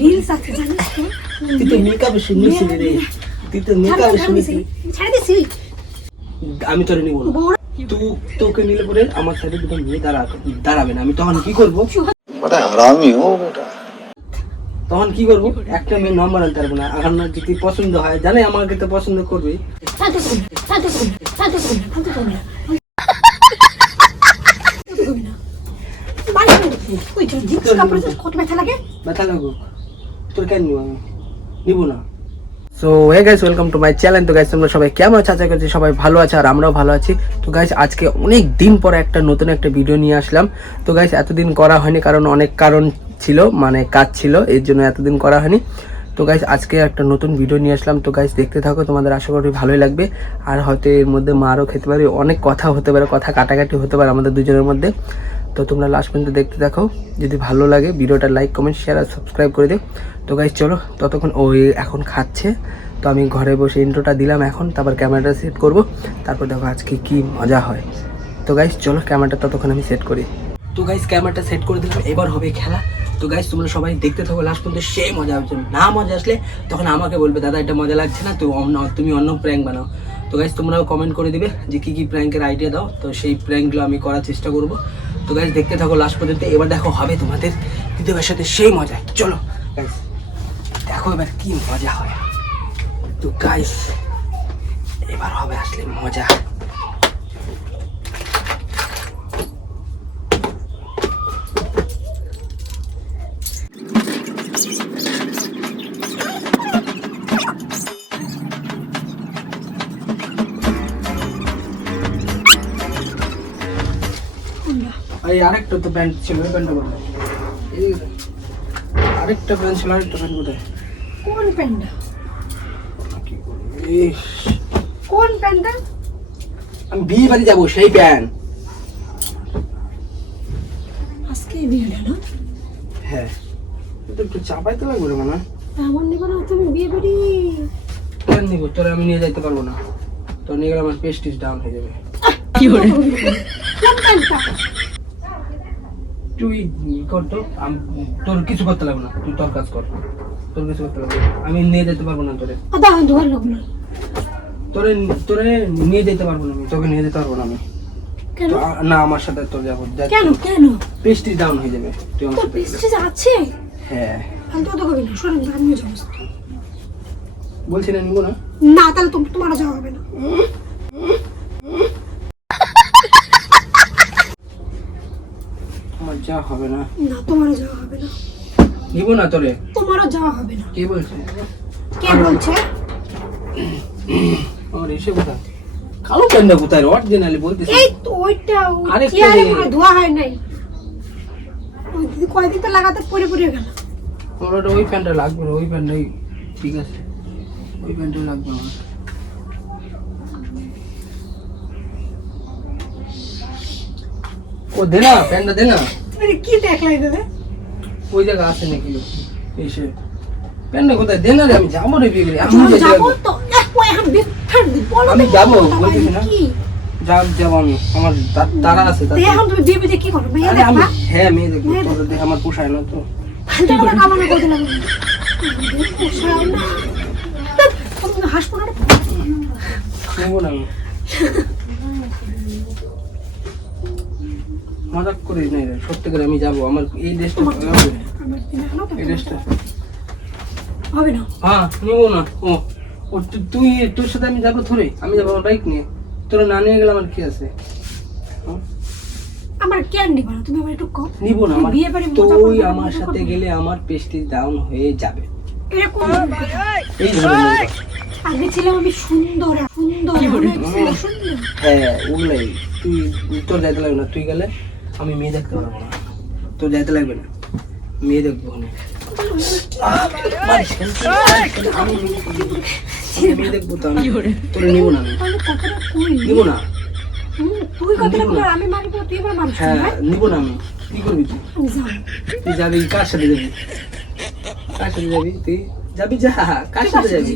Reels আছে জানিস তো? তুই তো মেকআপে শুনেছিলি রে, তুই তো মেকআপে শুনেছিলি। ছেড়ে দিছি। আমি তোরে নিব না। তোকে নিলে পরে আমার সাথে দুটো মেয়ে দাঁড়াবে না। আমি তখন কি করবো? बड़ा हरामी हो बेटा। তখন কি করবো? একটা মেয়ের নাম্বার আনতে পারবো না। এখন না যদি পছন্দ হয়, জানে আমাকে তো পছন্দ করবে। ব্যথা লাগুক, তোর কেন নিব? আমি নিব না। So hey guys, welcome to my channel. তো গাইস তোমরা সবাই কেমন আছো? আশা করছি সবাই ভালো আছে আর আমরাও ভালো আছি। তো গাইস আজকে অনেক দিন পরে নতুন একটা ভিডিও নিয়ে আসলাম। তো গাইস এতদিন করা হয়নি কারণ অনেক কারণ ছিল, মানে কাজ ছিল, এর জন্য এতদিন করা হয়নি। তো গাইস আজকে একটা নতুন ভিডিও নিয়ে আসলাম। তো গাইস দেখতে থাকো, তোমাদের আশা করি ভালোই লাগবে। আর হয়তো এর মধ্যে মারও খেতে পারে, অনেক কথা হতে পারে, কথা কাটাকাটি হতে পারে আমাদের দুজনের মধ্যে। তো তোমরা লাস্ট পর্যন্ত দেখতে থাকো। যদি ভালো লাগে ভিডিওটা লাইক, কমেন্ট, শেয়ার আর সাবস্ক্রাইব করে দিও। তো গাইস চলো, ততক্ষণ ওই এখন খাচ্ছে। তো আমি ঘরে বসে ইন্ট্রোটা দিলাম এখন, তারপর ক্যামেরাটা সেট করব, তারপর দেখো আজকে কি মজা হয়। তো গাইস চলো, ক্যামেরাটা ততক্ষণ আমি সেট করি। তো গাইস ক্যামেরাটা সেট করে দিলাম, এবার হবে খেলা। তো গাইস তোমরা সবাই দেখতে থাকো লাস্ট পর্যন্ত, সেই মজা হচ্ছে। না মজা আসলে তখন আমাকে বলবে, দাদা এটা মজা লাগছে না, তো তুমি অন্য প্র্যাঙ্ক বানাও। তো গাইস তোমরাও কমেন্ট করে দিবে যে কী কী প্র্যাঙ্কের আইডিয়া দাও, তো সেই প্র্যাঙ্কগুলো আমি করার চেষ্টা করব। তো গাইস দেখতে থাকো লাস্ট পর্যন্ত, এবার দেখো হবে তোমাদের দ্বিতীয়বার সাথে সেই মজা। চলো গাইস দেখো এবার কি মজা হয়। তো গাইস এবার হবে আসলে মজা। এই আরেকটা তো প্যান্ট ছিল, ওই প্যান্টটা কোথায়? এই আরেকটা প্যান্ট ছিল, আরেকটা প্যান্ট কোথায়? কোন প্যান্টটা? ইস, কোন প্যান্টটা? আমি বিয়ে বাড়ি যাবো, সেই প্যান্ট। আজকে বিয়েটা না? হ্যাঁ, এটা একটু চাপাইতে লাগবে রে না? এমন নিব না তুমি, বিয়ে বাড়ি কেন নিব? তোরা আমি নিয়ে যাইতে পারবো না, তোর নিয়ে গেলে আমার প্রেস্টিজ ডাউন হয়ে যাবে। কি করে? কোন প্যান্টটা? তুই কর তো, তোর কিছু করতে লাগবে না, তুই তোর কাজ কর, তোর কিছু করতে লাগবে না। আমি নিয়ে যেতে পারবো না তোরে, আদা ধর লোক না। তোরে তোরে নিয়ে যেতে পারবো না, আমি তোকে নিয়ে যেতে পারবো না আমি। কেন? না আমার সাথে তোর যাবো। কেন কেন? প্রেস্টিজ ডাউন হয়ে যাবে তুই আমার তোর সাথে। প্রেস্টিজ আছে? হ্যাঁ ফালতু কথা কবি না, শোনেন আমি যাবো। বলছি না, নিবো না। না তাহলে তোমার যাওয়া হবে না। আমার যা হবে না। না তোমারও যাওয়া হবে না। নিবো না তোরে। তোমারও যাওয়া হবে না। কে বলছে? কে বলছে? আমার এসে কোথায়? কালো প্যান্ডা কোথায়? অরিজিনালি বলতেছি। এই তো ওইটা, আরেকটা চেয়ারে দে। মনে ধোয়া হয় নাই। ওই দিদি কয়দিন তো লাগাতে পরে পরে গেল। আমার ওই প্যান্টটা লাগবে না, ওই প্যান্টটাই ঠিক আছে, ওই প্যান্টটাই লাগবে আমার। ও দে না, প্যান্টটা দে না। তুমি কি দেখলাই দেবে? ওই জায়গা আছে নাকি এসে? প্যান্টটা কোথায়? দে না রে, আমি যাবো রে বিয়ে করে। আমি যাবো তো, ওই এখন বিঠার দি বলো। আমি যাবো, বলতেছি না। কি? যাবো আমি, আমার তারা আছে। এখন তুমি বিয়ে বিয়ে কি করবে? মেয়ে আরে আমি, দেখবা? হ্যাঁ মেয়ে দেখবো, তোদের দেখে আমার পোষায় না তো। ফালতু কথা কামানো করতে লাগবে। পোষায় না। তুমি হাসপো না। নেবো না আমি। মজাক করে নাই রে, সত্যি করে আমি যাবো। আমার এই ড্রেসটা আমার দিনে আনো তো। এই ড্রেসটা হবে না। হ্যাঁ নেবো না। ও তুই, তোর সাথে আমি যাবো ধরে, আমি যাবো আমার বাইক নিয়ে। তোরা না নিয়ে গেলে আমার কি আছে? আমার কেন নিবা না? তুমি আমার একটু কম নিবো না। আমার বিয়ে বাড়ি তুই আমার সাথে গেলে আমার প্রেস্টিজ ডাউন হয়ে যাবে। এরকম এই ধরে নেবো। আগে ছিলাম আমি সুন্দর সুন্দর সুন্দর। হ্যাঁ ওগুলাই। তোর যাইতে লাগবে না, তুই গেলে আমি মেয়ে দেখতে পারবো না। তোর যাইতে লাগবে না, মেয়ে দেখবো না। আমি মেয়ে দেখবো তো, আমি তোরে নিবো না। তাহলে কথাটা কই? নিবো না। তুই কথাটা বল, আমি মানব, তুই আমার মানছিস হ্যাঁ না? নিবো না আমি। কি করবি তুই? আমি যাব। তুই যাবি কার সাথে যাবি? কার সাথে যাবি? তুই যাবি, যা। কার সাথে যাবি?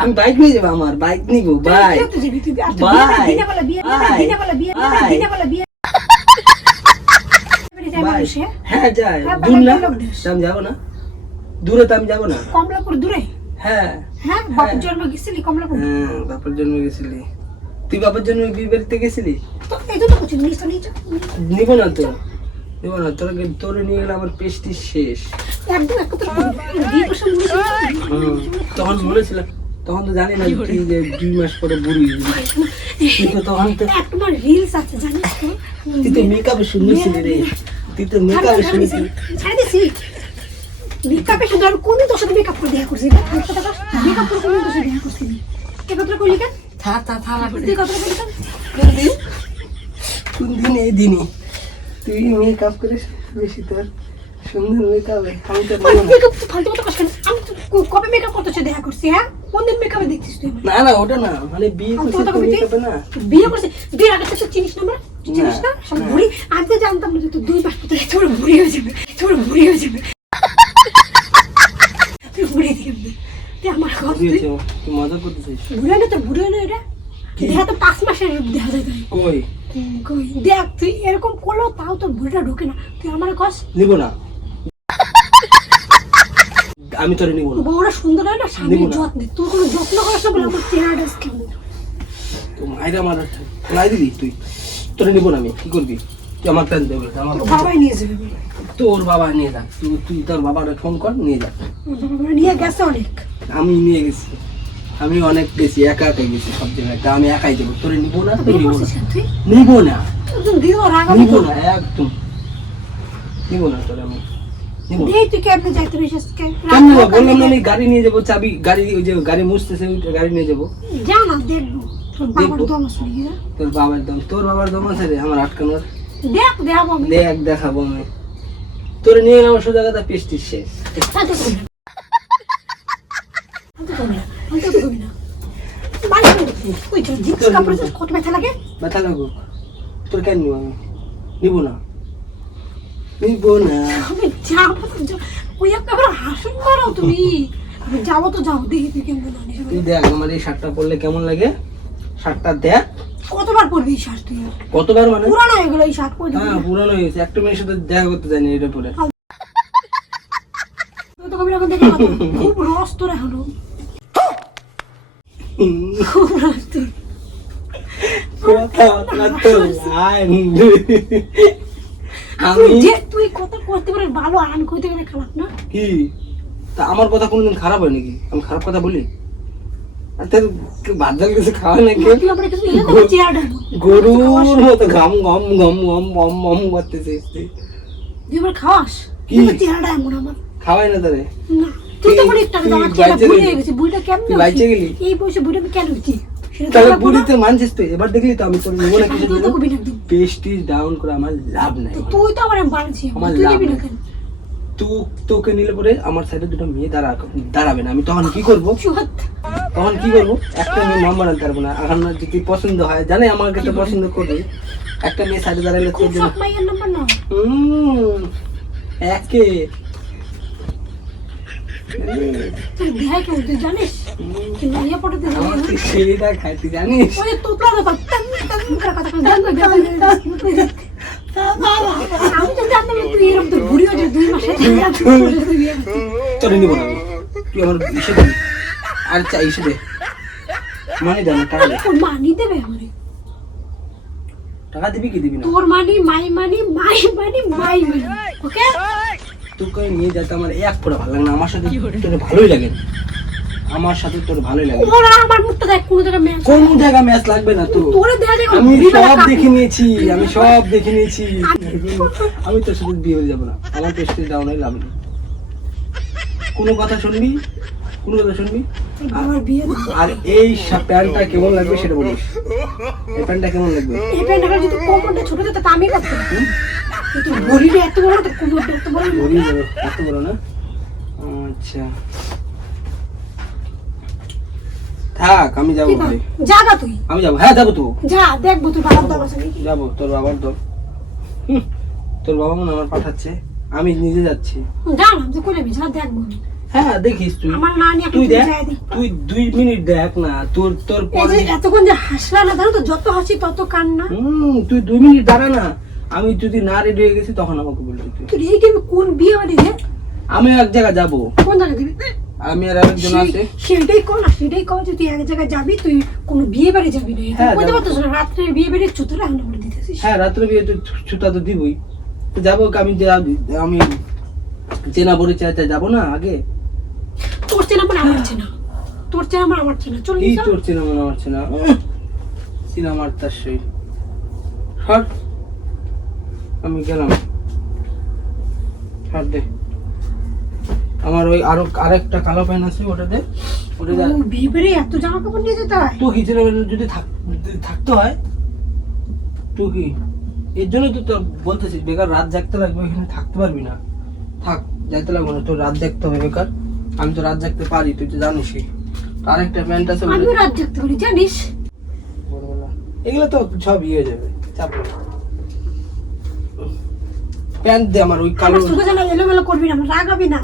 আমি বাইক নিয়ে যাবো, আমার বাইক নিবো। বাইক তুই তো যাবি, তুই আর তুই বাই দিনে বেলা বিয়ে, দিনে বেলা বিয়ে, দিনে বেলা বিয়ে। বাই। হ্যাঁ যাই, দূর না, আমি যাবো না। দূরে তো আমি যাবো না। কমলাপুর দূরে? হ্যাঁ হ্যাঁ, বাপের জন্ম গেছিলি কমলাপুর? হ্যাঁ, বাপের জন্য গেছিলি তুই, বাপের জন্য বিয়ে বাড়িতে গেছিলি? তো এই তো বলছি নিশ্চয় নিয়ে যা। নিব না তো, নিব না তোকে, তোরে নিয়ে গেলে আমার পেস্টি শেষ। একদম একত্র বিয়ে করছে মনে তখন বলেছিলাম, তখন তো জানি না তুই যে 2 মাস পরে বুড়ি হয়ে যাবি। কিন্তু তখন তো তোমার রিলস আছে জানিস তো? তুই তো মেকআপে শুনেছিলি রে, তুই তো মেকআপে শুনেছিলি। ছাড় দিছি মেকআপে শুধু আর কোন তোর সাথে মেকআপ করে দেখা করছি না? মেকআপ করে কোন তোর সাথে দেখা করছি না? একত্র করলি কেন? তুই কত করলি কেন? কোন দিন? এই দিনই তুই মেকআপ করিস বেশি, তোর সুন্দর মেকআপ। আমি তো বলবো না। মেকআপ তো ফালতু কথা কইছিস কেন? আমি তো কবে মেকআপ করতে সাথে দেখা করছি? হ্যাঁ, কোন দিন মেকআপে দেখছিস তুই? না না, ওটা না, মানে বিয়ে করছিস তো মেকআপে না। বিয়ে করছিস বিয়ের আগে তো চিনিস না? আমরা চিনিস না? সব বুড়ি। আমি তো জানতাম না যে তুই 2 মাস পরে তোর বুড়ি হয়ে যাবে, তোর বুড়ি হয়ে যাবে। তুই বুড়ি দিবি তুই আমার কথা বুড়ি হয়েছে, তুই মজা করতেছিস। বুড়ি না তো বুড়ি না এটা দেখা তো 5 মাসের দেখা যায় তুই। কই কই দেখ তুই এরকম করলো তাও তোর বুড়িটা ঢোকে না। তুই আমার কস নিব না, আমি তোরে নিব না। বউরা সুন্দর হয় না, স্বামীর যত্ন। তোর কোনো যত্ন করিস না বলে আমার চেহারাটা কেমন। তো মাইরা আমার লাই দিবি তুই, তোরে নিব না। আমি কি করবি তুই? আমার প্ল্যান দেবে, আমার তোর বাবাই নিয়ে যাবে বলে। তোর বাবা নিয়ে যা, তুই তোর বাবার ফোন কর, নিয়ে যা। বাবা নিয়ে গেছে অনেক। আমি নিয়ে গেছি, আমি অনেক গেছি, একা একাই গেছি সব জায়গায়। তা আমি একাই যাবো, তোরে নিব না, তুই নিব না, তুই নিব না, দিও রাগ নিব না, একদম নিব না তোরে। আমি নিব না। দেই তুই কেমনে যাইতে রিসেস কেন যাবো? বললাম না আমি গাড়ি নিয়ে যাবো, চাবি গাড়ি, ওই যে গাড়ি মুছতেছে ওই গাড়ি নিয়ে যাবো। যা না দেখবো তোর বাবার দম আছে নাকি রে? তোর বাবার দম, তোর বাবার দম আছে রে আমার আটকানোর? দেখ দেখাবো আমি। দেখ, দেখাবো আমি তোরে নিয়ে গেলাম সোজা কথা, পেস্টি শেষ। শান্ত কর না। শান্ত কর না, শান্ত কর না। বাড়ি ওই যে জিন্স কাপড় কত ব্যথা লাগে? ব্যথা লাগুক, তোর কেন নিব? আমি নিব না, নিব না। আমি যাবো তো ওই একেবারে হাসুন মারো তুমি। আমি যাবো তো যাবো, দেখি তুই কেমন জানিস। তুই দেখ আমার এই শার্টটা পরলে কেমন লাগে, শার্টটা দেখ। কতবার পরবি এই শার্ট তুই? কতবার মানে? পুরানো হয়ে গেলো এই শার্ট পরে। হ্যাঁ পুরানো হয়েছে, একটা মেয়ের সাথে দেখা করতে যায়নি এটা পরে। তুই তো কবি রকম দেখে খুব রস তোর এখনো, খুব রস তোর। তুই কত করতে পারে ভালো, আরাম করতে গেলে খারাপ না? কি তা আমার কথা কোনদিন খারাপ হয় নাকি? আমি খারাপ কথা বলি? আর তোর ভাত ডাল কিছু খাওয়া নাকি? তুই আমার কিছু ইয়ে তো চেহারা গরুর মতো ঘাম ঘম ঘম ঘম ঘম ঘম করতেছিস তুই। তুই আমার খাওয়াস? কি? চেহারাটা এমন আমার খাওয়াই না তোরে? না। তুই তো বলি একটা আমার চেহারা বুড়ি হয়ে গেছে। বুড়িটা কেমন? তুই বাইচে গেলি? এই বয়সে বুড়ি আমি কেন হচ্ছি? তাহলে বুড়িতে মানছিস তুই? এবার দেখলি তো আমি তোর নেবো না কিছু। তুই তো কবি না একদম। পেস্টিজ ডাউন করে আমার লাভ নাই। তুই তো আমার বাড়ছি, আমার তুই লাভ নিবি না নাই। কেন? তোকে নিলে পরে আমার সাইডে দুটো মেয়ে দাঁড়াবে না, আমি তখন কি করবো? চুহাত। তখন কি করবো? একটা মেয়ে নাম্বার আনতে পারবো না। এখন না যদি পছন্দ হয়, জানে আমাকে তো পছন্দ করবে, একটা মেয়ে সাইডে দাঁড়ালে খুব তোর জন্য সব মাইয়ের নাম্বার নাও। একে তুই দেখাই কেমন তুই জানিস? কি মাইয়া পটাতে জানি আমার না? তুই সেইটা খাইতে জানিস? ওই তোতলা কথা টান টান করে কথা কই জান না। আমি তো জানতাম না তুই এরকম তো বুড়ি হয়ে 2 মাসে তোরে নিবো না আমি। তুই আমার ইসে দিবি, আর চাই ইসে দে, মানে দেন টাকা দে। তোর মানি দেবে আমারে? টাকা দিবি কি দিবি না? তোর মানি মাই মানি মাই মানি মাই মানি। ওকে? তোকে নিয়ে যেতে আমার এক ফোঁটা ভালো লাগে না। আমার সাথে তোর ভালোই লাগে না, আমার সাথে তোর ভালোই লাগে না। ওরা আমার মুখটা দেখ কোন জায়গা ম্যাচ। কোন জায়গা ম্যাচ লাগবে না তো? তোরে দেখা যায় আমি সব দেখে নিয়েছি, আমি সব দেখে নিয়েছি। আমি তোর সাথে বিয়ে হয়ে যাবো না, আমার পেস্টিজ ডাউন হয়ে লাভ নেই। কোনো কথা শুনবি, কোনো কথা শুনবি? আমার বিয়ে না। আর এই প্যান্টটা কেমন লাগবে সেটা বলিস। এই প্যান্টটা কেমন লাগবে? এই প্যান্টটা যদি কোমরটা ছোট হতো তা আমি করতাম। তুই বলিনি এত বড় তো কোমরটা এত বড়। বড়ি বড়, এত বড় না? আচ্ছা থাক, আমি যাবো ভাই। জাগা তুই। আমি যাবো, হ্যাঁ যাবো তো, যা দেখবো তোর বাবার দাম আছে নাকি। যাবো। তোর বাবার দম, তোর বাবা মনে আমার পাঠাচ্ছে, আমি নিজে যাচ্ছি। যা না তুই কোলে যা দেখবো। হ্যাঁ দেখিস তুই, আমার নানি তুই দেখ, যাই দেখ। তুই 2 মিনিট দেখ না। তোর তোর এই যে এতক্ষণ যে হাসলা না জানো তো, যত হাসি তত কান্না। তুই 2 মিনিট দাঁড়া না। আমি যদি না রেডি হয়ে গেছি তখন আমাকে বলবি তুই। তুই এই টাইমে কোন বিয়ে বাড়ি রে? আমি এক জায়গায় যাবো, কোন জায়গায় দিবি? আমি আর আরেকজন আছে। সেটাই কর না, সেটাই কর যে তুই এক জায়গায় যাবি, তুই কোনো বিয়ে বাড়ি যাবি না। হ্যাঁ, কইতে যাবো। পারছিস না রাত্রে বিয়ে বাড়ির চুতরা আমরা বলে দিতেছিস। হ্যাঁ রাত্রে বিয়ে তো ছুটা তো দিবই, তো যাবো। আমি চেনা পরিচয়তে যাবো না আগে? তোর চেনা মানে আমার চেনা, তোর চেনা মানে আমার চেনা। চল এই তোর চেনা মনে হচ্ছে না, সিনেমার তার সেই হট। আমি গেলাম, হট দে। আমার ওই আরেকটা কালো প্যান্ট আছে, ওটা দে। ওটা দে। বিয়ে বাড়ি এত জামা কাপড় নিয়ে যেতে হয়? তো হিচড়ে যদি থাকতে হয় তো কি, এর জন্য তো তোর বলতেছি বেকার রাত জাগতে লাগবে, এখানে থাকতে পারবি না। থাক, যাইতে লাগবে না, তোর রাত জাগতে হবে বেকার। আমি তো রাত জাগতে পারি, তুই তো জানিসই। আরেকটা প্যান্ট আছে, আমিও রাত জাগতে পারি জানিস। এগুলো তো সব ইয়ে যাবে, চাপ নেই। প্যান্ট দে আমার ওই কালো, আমার চোখে যেন এলোমেলো করবি না, আমার রাগাবি না।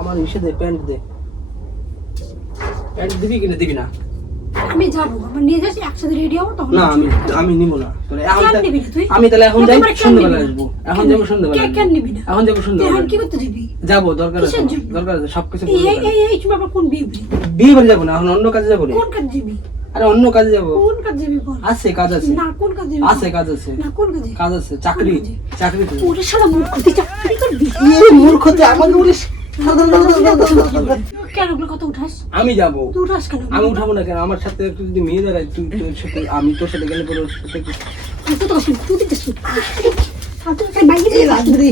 আমার ইসে দে, প্যান্ট দে। প্যান্ট দিবি কিনা দিবি না? আমি যাবো, আমার নিয়ে যাচ্ছি, একসাথে রেডি হবো তখন। না আমি নিব না তোরে। কেন নিবি না তুই? আমি তাহলে এখন যাই, একেবারে কেন সন্ধ্যাবেলা নিবি না? আসবো। এখন যাবো সন্ধ্যাবেলা। কেন নিবি না? এখন যাবো তুই সন্ধ্যাবেলা। এখন কি করতে যাবি? যাবো, দরকার আছে, কিসের জন্য? দরকার আছে সবকিছু। এই তুমি আবার কোন বিয়ে বাড়ি? বিয়ে বাড়ি যাবো না, এখন অন্য কাজে যাবো রে। কোন কাজ যাবি? আরে অন্য কাজে যাবো। কোন কাজ যাবি বল? আছে কাজ আছে, না কোন কাজ যাবি? আছে কাজ আছে, না কোন কাজে? কাজ আছে, চাকরি। চাকরি তো ওরে শালা মূর্খ, তুই চাকরি করবি? এই মূর্খতে আমাকে বলিস? কেন ওগুলো কথা উঠাস? আমি যাবো। তুই উঠাস কেন? আমি উঠাবো না কেন? আমার সাথে একটু যদি মেয়ে দাঁড়ায়, তুই তোর সাথে, আমি তোর সাথে গেলে পরে ওর সাথে তুই তো আসবি, তুই দিতে শুন। আর তুই একটা বাইরে দিয়ে রাত ধরে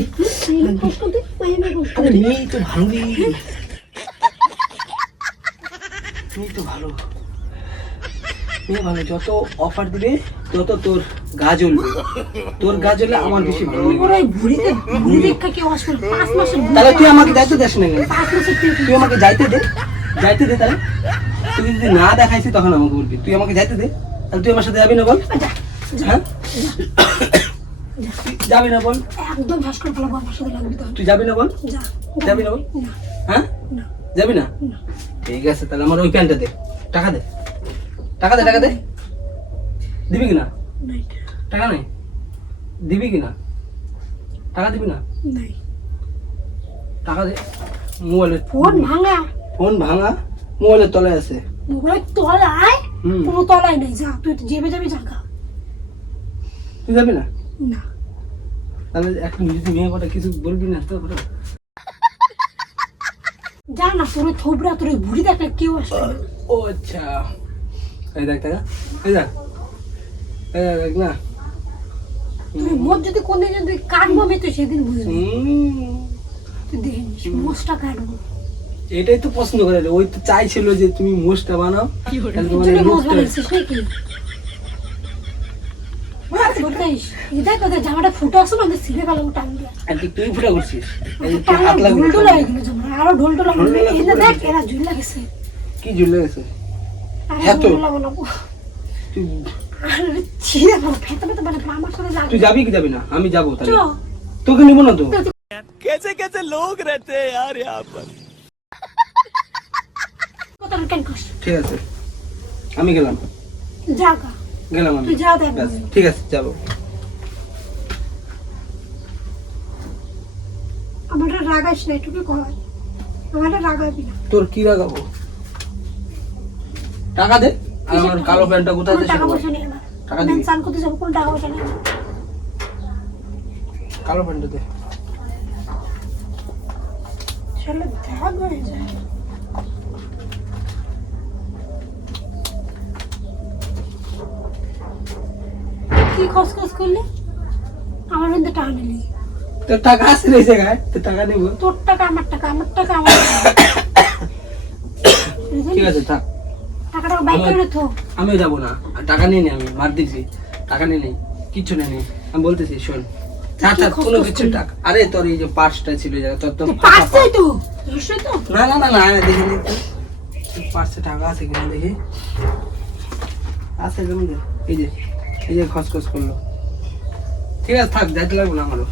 প্রশ্ন তুই মাইনে প্রশ্ন। আরে মেয়ে তো ভালো রে, মেয়ে তো ভালো, মেয়ে ভালো। যত অফার দিবে তত তোর গা জ্বলবে, তোর গা জ্বললে আমার বেশি ভালো লাগবে। ওরা ভুড়িতে দেখা কেউ আসবে 5 মাসের তাহলে তুই আমাকে যাইতে দেস না কেন? 5 মাসের তুই আমাকে যাইতে দে, যাইতে দে। তাহলে তুই যদি না দেখাইছি তখন আমাকে বলবি। তুই আমাকে যাইতে দে, তাহলে তুই আমার সাথে যাবি না বল? হ্যাঁ তুই যাবি না বল? একদম ভাস্কর ফেলাবো, আমার সাথে লাগবি তো। তুই যাবি না বল? যা। যাবি না বল? না হ্যাঁ না যাবি না? না। ঠিক আছে, তাহলে আমার ওই প্যান্টটা দে, টাকা দে, টাকা দে, টাকা দে। দিবি কিনা? নাই টাকা নেই, দিবি কিনা? টাকা দিবি না? নাই। টাকা দে। মোবাইলের ফোন ভাঙা, ফোন ভাঙা, মোবাইলের তলায় আছে। মোবাইল তলায়? হুম। কোনো তলায় নাই, যা তুই তো জেবে যাবি জায়গা। তুই যাবি না? না তাহলে এখন যদি মেয়ে কটা কিছু বলবি না তো? যা না, তোর থোবরা, তোর ভুড়ি দেখলে কেউ আসবে না। ও আচ্ছা, এই দেখ টাকা, এই দেখ, এই দেখ না। তুই মোট যদি কোনদিন যদি কাটবো, আমি তো সেদিন বুঝবি। হুম, তুই দেখে নিস, মোষটা কাটবো। এটাই তো পছন্দ করে রে। ওই তো চাইছিল যে তুমি মোষটা বানাও, তাহলে তোমার এই তুই মোষ মোষটা। বানাইছিস নাকি? বলতেইস, এটাই কথা, জামাটা ফুটো আসলো, আমাদের সিধে গেল টান দিয়া। আর তুই ফুটা করছিস, এই টান হাত লাগবে। ঢোল হয়ে গেল জামা, আরো ঢোল লাগবে। এই না দেখ, এরা ঝুল গেছে। কি ঝুলে গেছে? আরে হ্যাঁ তো। ঢোল বানাবো। তুই আরে ছিঁড়ে খাবো, ফেটে ফেটে বানাবো, আমার সাথে লাগবে। তুই যাবি কি যাবি না? আমি যাবো তাহলে। চল। তোকে নিবো না তো? কথা কেন কস? ঠিক আছে, আমি গেলাম, জাগা, গেলাম আমি। তুই যা দেখ। ব্যাস, ঠিক আছে, যাবো। আমার রাগাইস না, এটুকু কর। আমার রাগাবি না। তোর কি লাগাবো? টাকা দে। আর আমার কালো প্যান্টটা কোথায় কোনো আছে টাকা সেটা বল। পয়সা নেই আমার। টাকা দিবি? আমি চান করতে যাবো, কোনো টাকা পয়সা নেই আমার। কালো প্যান্টটা দে। শালা ধ্যান হয়ে যায়। কি খসখস করলি? আমার মধ্যে টাকা নিলি। তোর টাকা আছে রে এই জায়গায়, তোর টাকা নিবো। তোর টাকা আমার টাকা, আমার টাকা আমার টাকা। ঠিক আছে, থাক, টাকাটা বাইক করে থো। আমিও যাবো না। আর টাকা নিয়ে নি, আমি মার দিছি, টাকা নিয়ে নেই, কিচ্ছু নেই। আমি বলতেছি শোন, ছাড় ছাড়, কোনো কিছু টাকা। আরে তোর এই যে পার্সটা ছিল, এই জায়গায় তোর তো পাঁচটাই তো ধরছে তো। না না না না, দেখে নি পার্সে টাকা আছে কিনা দেখি। আছে যেমন, এই যে এই যে খসখস করলো। ঠিক আছে, থাক, যাইতে লাগবো না আমারও।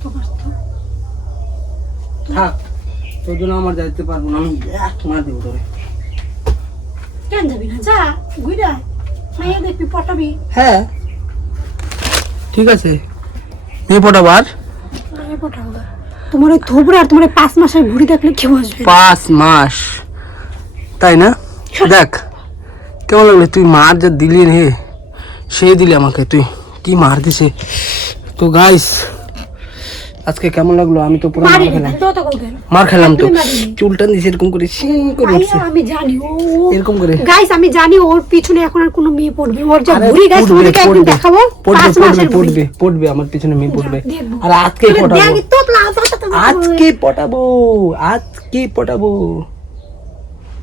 তো পারতো। থাক, তোর জন্য আমার যাইতে পারবো না। আমি তোমার দেবো তোরে। কেন যাবি না? যা, ঘুরে আয়। মাইয়া দেখবি, পটাবি। হ্যাঁ ঠিক আছে, মেয়ে পটাবার। পটাবো তোমার ওই থোবরা আর তোমার 5 মাসের ঘুড়ি দেখলে কেউ আসবে 5 মাস, তাই না? দেখ কেমন লাগলো, তুই মার যা দিলি রে, সে দিলি আমাকে, তুই কি মার দিছে। তো গাইস আজকে কেমন লাগলো, আমি তো পুরো মার খেলাম তো, চুলটা দিছে এরকম করে করে উঠছে, আমি জানি ও এরকম করে। গাইস আমি জানি ওর পিছনে এখন আর কোনো মেয়ে পড়বে, ওর যা ঘুড়ি গাইস তোমাদেরকে একদিন দেখাবো, 5 মাসের ঘুড়ি পড়বে আমার পিছনে মেয়ে পড়বে। আর আজকে পটাবো,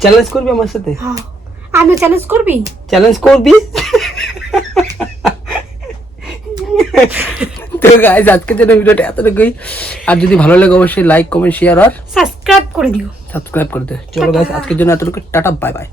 চ্যালেঞ্জ করবি আমার সাথে? আমি চ্যালেঞ্জ করবি? চ্যালেঞ্জ করবি? তো গাইস আজকের জন্য ভিডিওটা এতটুকুই। আর যদি ভালো লাগে অবশ্যই লাইক কমেন্ট শেয়ার আর সাবস্ক্রাইব করে দিও। সাবস্ক্রাইব করে দে। চলো গাইস আজকের জন্য এতটুকু, টাটা বাই বাই।